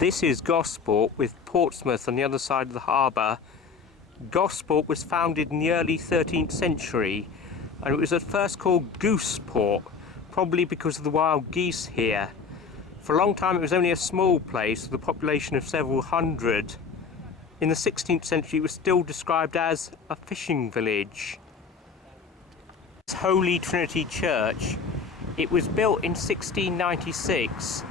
This is Gosport, with Portsmouth on the other side of the harbour. Gosport was founded in the early 13th century, and it was at first called Gooseport, probably because of the wild geese here. For a long time it was only a small place with a population of several hundred. In the 16th century it was still described as a fishing village. Holy Trinity Church. It was built in 1696,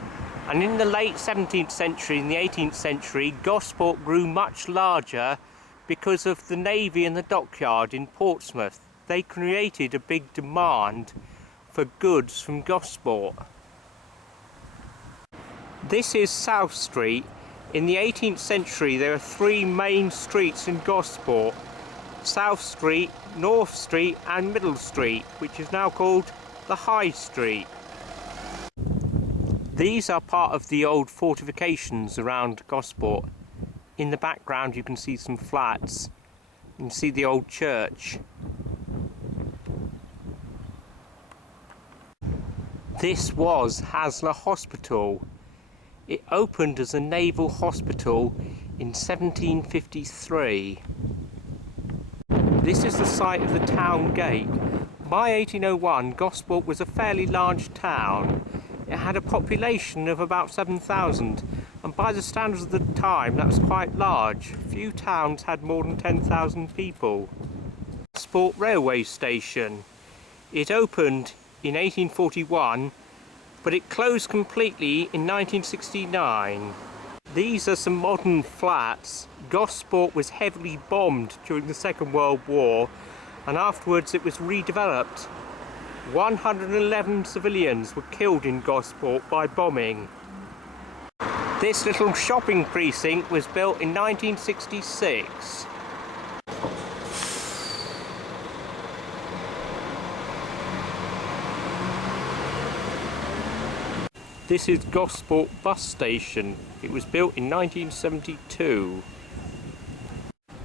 and in the late 17th century and the 18th century Gosport grew much larger because of the navy and the dockyard in Portsmouth. They created a big demand for goods from Gosport. This is South Street. In the 18th century there are three main streets in Gosport: South Street, North Street and Middle Street, which is now called the High Street. These are part of the old fortifications around Gosport. In the background you can see some flats. You can see the old church. This was Haslar Hospital. It opened as a naval hospital in 1753. This is the site of the town gate. By 1801, Gosport was a fairly large town. It had a population of about 7,000, and by the standards of the time that was quite large. Few towns had more than 10,000 people. Gosport Railway Station. It opened in 1841, but it closed completely in 1969. These are some modern flats. Gosport was heavily bombed during the Second World War, and afterwards it was redeveloped. 111 civilians were killed in Gosport by bombing. This little shopping precinct was built in 1966. This is Gosport Bus Station. It was built in 1972.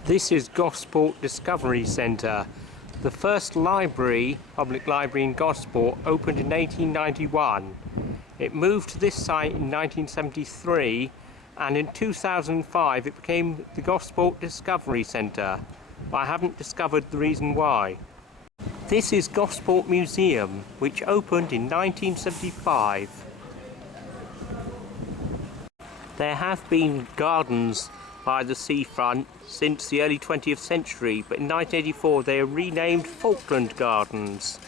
This is Gosport Discovery Centre. The first library, public library in Gosport, opened in 1891. It moved to this site in 1973, and in 2005 it became the Gosport Discovery Centre. But I haven't discovered the reason why. This is Gosport Museum, which opened in 1975. There have been gardens by the seafront since the early 20th century, but in 1984 they were renamed Falkland Gardens.